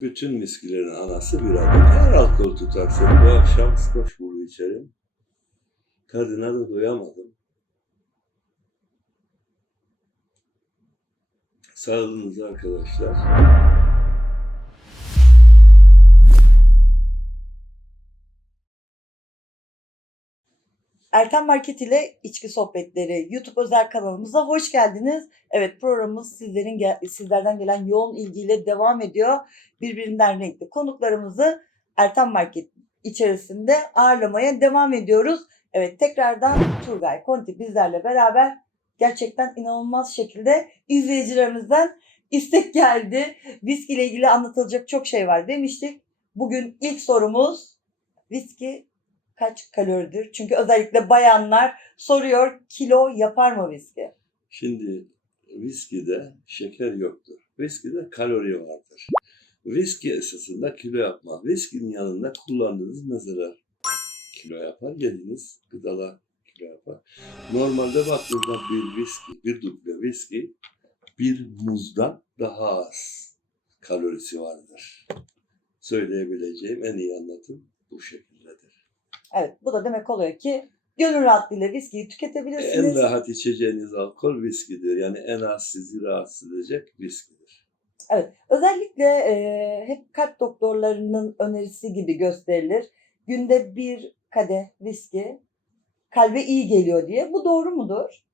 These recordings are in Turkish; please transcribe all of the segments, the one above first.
Bütün viskilerin anası biradır. Eğer alkol tutarsak bu akşam skoş bulu içerim. Tadına da doyamadım. Sağlığınıza arkadaşlar. Erten Market ile İçki Sohbetleri YouTube özel kanalımıza hoş geldiniz. Evet programımız sizlerin sizlerden gelen yoğun ilgiyle devam ediyor. Birbirinden renkli konuklarımızı Erten Market içerisinde ağırlamaya devam ediyoruz. Evet tekrardan Turgay Konti bizlerle beraber gerçekten inanılmaz şekilde izleyicilerimizden istek geldi. Viski ile ilgili anlatılacak çok şey var demiştik. Bugün ilk sorumuz viski kaç kaloridir? Çünkü özellikle bayanlar soruyor kilo yapar mı viski? Şimdi viskide şeker yoktur. Viskide kalori vardır. Viski esasında kilo yapmaz. Viskinin yanında kullandığınız mezeler kilo yapar. Yediğiniz gıdalar kilo yapar. Normalde baktığında bir viski, bir duble viski bir muzdan daha az kalorisi vardır. Söyleyebileceğim en iyi anlatım bu şekildedir. Evet bu da demek oluyor ki gönül rahatlığıyla viskiyi tüketebilirsiniz. En rahat içeceğiniz alkol viskidir. Yani en az sizi rahatsız edecek viskidir. Evet özellikle e, hep kalp doktorlarının önerisi gibi gösterilir. Günde bir kadeh viski kalbe iyi geliyor diye. Bu doğru mudur?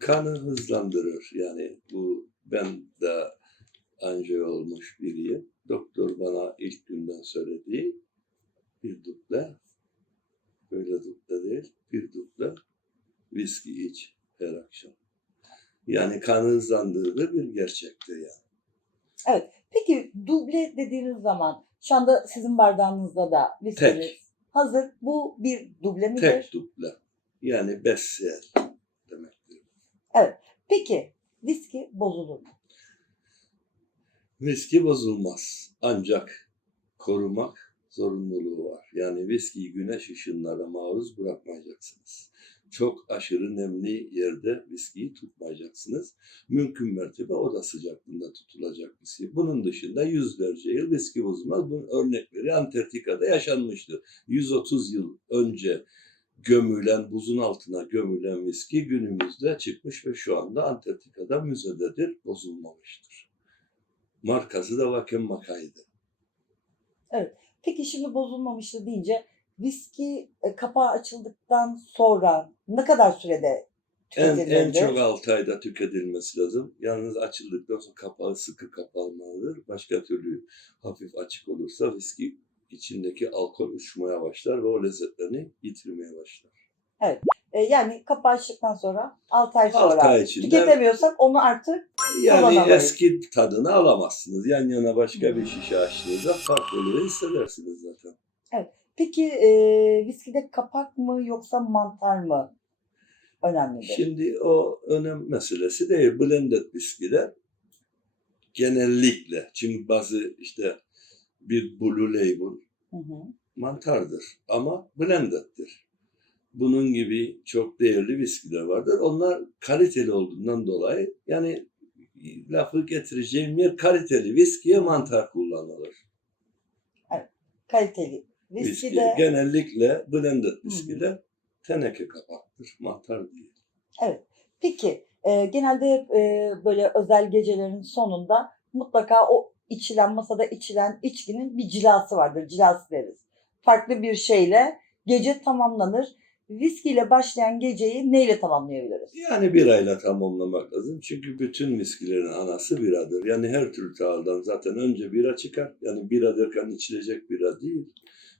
kanı hızlandırır. Yani bu ben de anjiyo olmuş biriyim. Doktor bana ilk günden söylediği bir duble, böyle duble değil, bir duble viski iç her akşam. Yani kanı hızlandırır bir gerçektir yani. Peki duble dediğiniz zaman şu anda sizin bardağınızda da viskiniz Tek. hazır. Bu bir duble midir? Tek duble. Yani besiyel demektir. Peki viski bozulur mu? Viski bozulmaz. Ancak korumak zorunluluğu var. Yani viskiyi güneş ışınlarına maruz bırakmayacaksınız. Çok aşırı nemli yerde viskiyi tutmayacaksınız. Mümkün mertebe oda sıcaklığında tutulacak viski. Bunun dışında yüzlerce yıl viski bozulmaz. Bunun örnekleri Antarktika'da yaşanmıştır. 130 yıl önce gömülen, buzun altına gömülen viski günümüzde çıkmış ve şu anda Antarktika'da müzededir, bozulmamıştır. Markası da Vaken Makai'dir. Peki şimdi bozulmamıştı deyince viski e, kapağı açıldıktan sonra ne kadar sürede En, en çok 6 ayda tüketilmesi lazım. Yalnız açıldıktan sonra kapağı sıkı kapanmalıdır. Başka türlü hafif açık olursa viski içindeki alkol uçmaya başlar ve o lezzetlerini yitirmeye başlar. E, yani kapağı açtıktan sonra 6 ay sonra ay içinde- tüketemiyorsak onu artık Yani eski tadını alamazsınız. Yan yana başka bir şişe açtığınızda farklılığı hissedersiniz zaten. peki e, viskide kapak mı yoksa mantar mı önemlidir? Şimdi o önem meselesi değil. Blended viskiler genellikle çünkü bazı işte bir blue label Hı hı. mantardır ama blended'dir. Bunun gibi çok değerli viskiler vardır. Onlar kaliteli olduğundan dolayı yani lafı getireceğim yer kaliteli viskiye mantar kullanılır. Kaliteli. Viski Viski de genellikle blended viskiler teneke kapaktır, mantar değil. peki e, genelde hep e, böyle özel gecelerin sonunda mutlaka o içilen masada içilen içkinin bir cilası vardır. Cilası deriz. Farklı bir şeyle gece tamamlanır. Viskiyle başlayan geceyi neyle tamamlayabiliriz? Yani birayla tamamlamak lazım. Çünkü bütün viskilerin anası biradır. Yani her türlü tağdan zaten önce bira çıkar. Yani bira derken içilecek bira değil.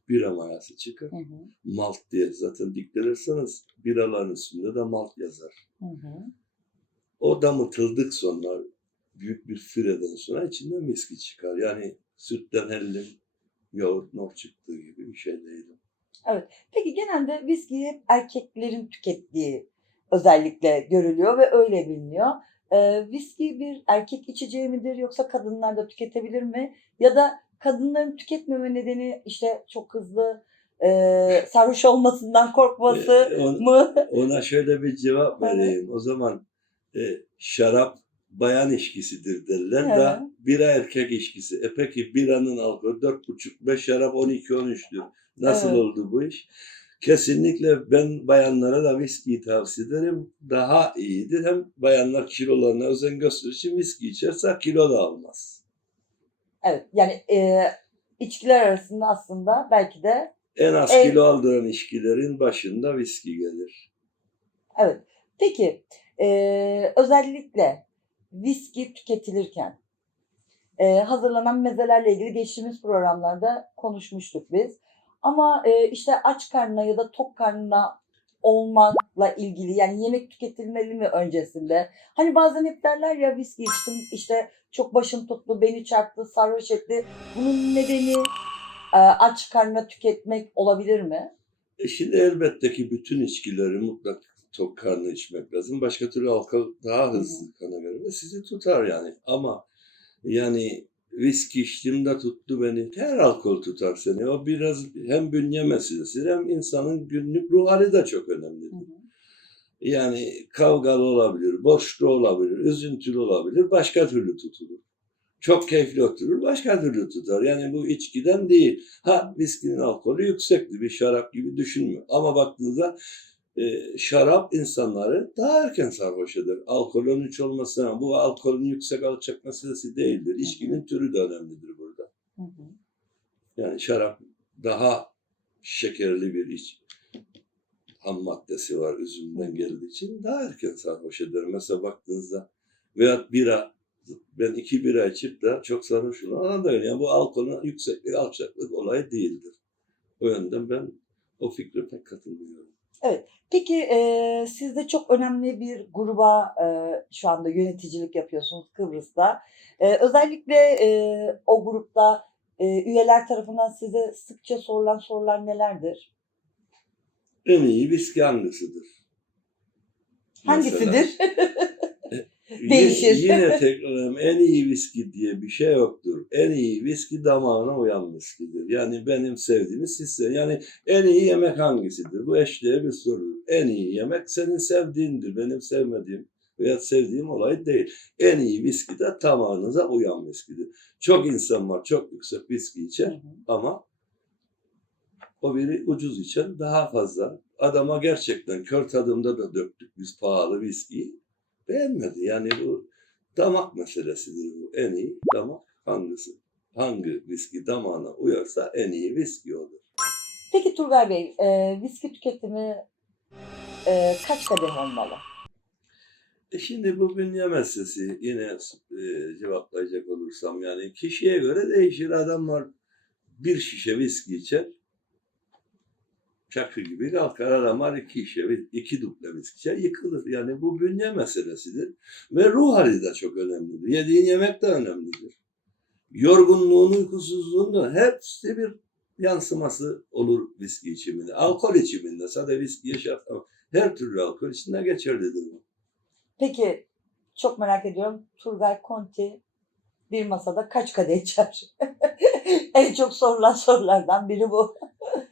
Bira mayası çıkar. Hı hı. Malt diye zaten diktirirseniz biraların üstünde de malt yazar. Hı hı. O damıtıldık sonra büyük bir fireden sonra içinden viski çıkar. Yani sütten hellim, yoğurt, nor çıktığı gibi bir şey değil. Peki genelde viski hep erkeklerin tükettiği özellikle görülüyor ve öyle biliniyor. Ee, viski bir erkek içeceği midir yoksa kadınlar da tüketebilir mi? Ya da kadınların tüketmeme nedeni işte çok hızlı e, sarhoş olmasından korkması Ee, on- mı? Ona şöyle bir cevap Evet. vereyim. O zaman e, şarap bayan içkisidir derler Hı. da bira erkek içkisi. E peki biranın alkolü 4,5-5 şarap 12-13'tür. Nasıl Evet. oldu bu iş? Kesinlikle ben bayanlara da viskiyi tavsiye ederim. Daha iyidir. Hem bayanlar kilolarına özen gösterir için viski içerse kilo da almaz. Evet yani e, içkiler arasında aslında belki de En az En- kilo aldıran içkilerin başında viski gelir. evet. Peki e, özellikle viski tüketilirken e, hazırlanan mezelerle ilgili geçtiğimiz programlarda konuşmuştuk biz. Ama e, işte aç karnına ya da tok karnına olmakla ilgili yani yemek tüketilmeli mi öncesinde? Hani bazen hep derler ya viski içtim işte çok başım tuttu, beni çarptı, sarhoş etti. Bunun nedeni e, aç karnına tüketmek olabilir mi? E şimdi elbette ki bütün içkileri mutlak tok karnı içmek lazım. Başka türlü alkol daha hızlı kana verir ve sizi tutar yani. Ama yani viski içtiğimde tuttu beni. Her alkol tutar seni. O biraz hem bünye meselesi hem insanın günlük ruh hali de çok önemli. Hı hı. Yani kavgalı olabilir, borçlu olabilir, üzüntülü olabilir, başka türlü tutulur. Çok keyifli oturur, başka türlü tutar. Yani bu içkiden değil. Ha viskinin alkolü yüksekti, bir şarap gibi düşünmüyor. Ama baktığınızda e, şarap insanları daha erken sarhoş eder. Alkolün üç olmasına bu alkolün yüksek alçak meselesi değildir. İçkinin türü de önemlidir burada. Hı hı. Yani şarap daha şekerli bir iç ham maddesi var üzümden geldiği için daha erken sarhoş eder. Mesela baktığınızda veya bira ben iki bira içip de çok sarhoş olan da öyle. Yani bu alkolün yükseklik alçaklık olayı değildir. O yönden ben o fikre pek katılmıyorum. Peki e, siz de çok önemli bir gruba e, şu anda yöneticilik yapıyorsunuz Kıbrıs'ta. E, özellikle e, o grupta e, üyeler tarafından size sıkça sorulan sorular nelerdir? En iyi viski hangisidir? Hangisidir? Yine- Değişir. Yine tekrarlayayım. En iyi viski diye bir şey yoktur. En iyi viski damağına uyan viskidir. Yani benim sevdiğimi siz Yani en iyi yemek hangisidir? Bu eşliğe bir sorudur. En iyi yemek senin sevdiğindir. Benim sevmediğim veya sevdiğim olay değil. En iyi viski de damağınıza uyan viskidir. Çok insan var çok yüksek viski Hı içer hı. ama o biri ucuz içen daha fazla. Adama gerçekten kör tadımda da döktük biz pahalı viskiyi. Beğenmedi. Yani bu damak meselesidir bu. En iyi damak hangisi? Hangi viski damağına uyarsa en iyi viski olur. Peki Turgay Bey, e, viski tüketimi e, kaç kadeh olmalı? E şimdi bu bünye meselesi yine e, cevaplayacak olursam yani kişiye göre değişir. Adam var bir şişe viski içer. Çakı gibi kalkar adam var iki şişe, iki duble viski içer yıkılır. Yani bu bünye meselesidir. Ve ruh hali de çok önemlidir. Yediğin yemek de önemlidir. Yorgunluğun, uykusuzluğun hepsi bir yansıması olur viski içiminde. Alkol içiminde sadece viski yaşar. Her türlü alkol içinde geçerlidir bu. Peki çok merak ediyorum Turgay Conti bir masada kaç kadeh içer? en çok sorulan sorulardan biri bu.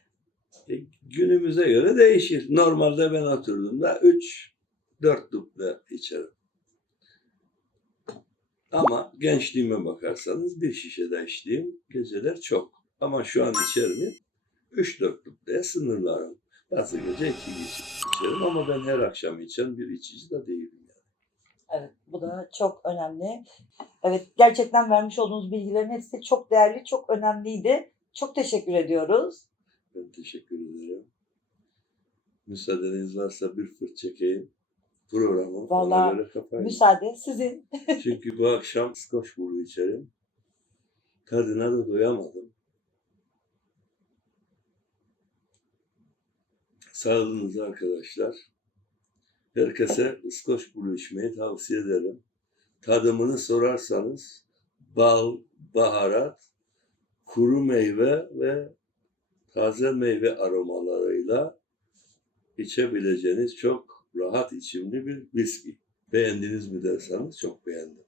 Günümüze göre değişir. Normalde ben oturduğumda 3 4 duble içerim. Ama gençliğime bakarsanız bir şişe de içtiğim geceler çok. Ama şu an içerim 3-4 dubleye sınırlarım. Bazı gece 2 içerim ama ben her akşam içen bir içici de değilim. Evet, bu da çok önemli. Evet, gerçekten vermiş olduğunuz bilgilerin hepsi çok değerli, çok önemliydi. Çok teşekkür ediyoruz. Ben teşekkür ederim. Müsaadeniz varsa bir fırt çekeyim. Programı ona Vallahi göre kapayım. Müsaade sizin. Çünkü bu akşam skoç bulu içerim. Tadına da doyamadım. Sağlığınıza arkadaşlar. Herkese skoç bulu içmeyi tavsiye ederim. Tadımını sorarsanız bal, baharat, kuru meyve ve taze meyve aromalarıyla içebileceğiniz çok rahat içimli bir viski. Beğendiniz mi derseniz çok beğendim.